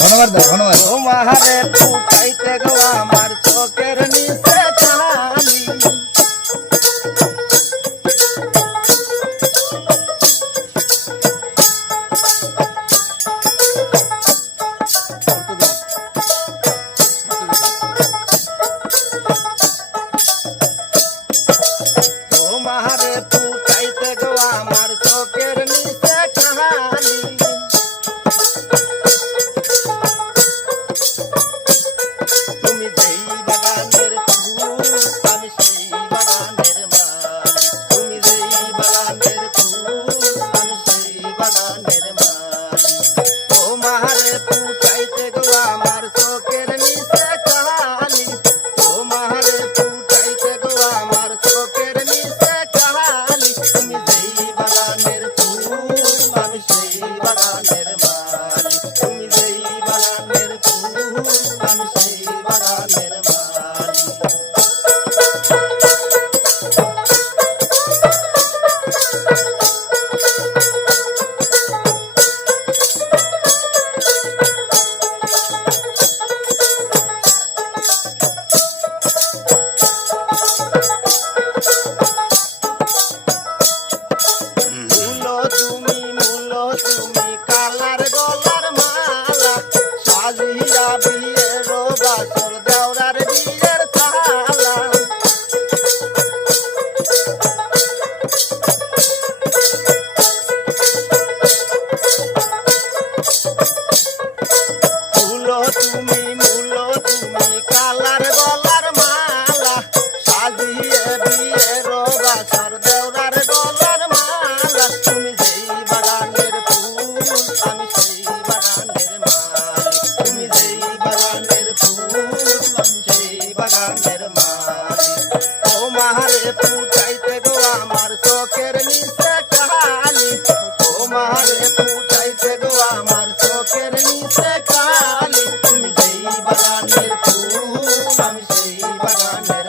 ধন্যবাদ ধন্যবাদ। তোমার তোমারে পাইতে গো আমার চোখের নিচে। tu me তুমি মূল, তুমি কালার গলার মালা। সাজিয়ে দিয়ে রোগাছর দেওরার গলার মালা। তুমি সেই বাগানের ফুল, আমি সেই বাগানের মাল তুমি সেই বাগানের ফুল, আমি সেই বাগানের মাল Parana.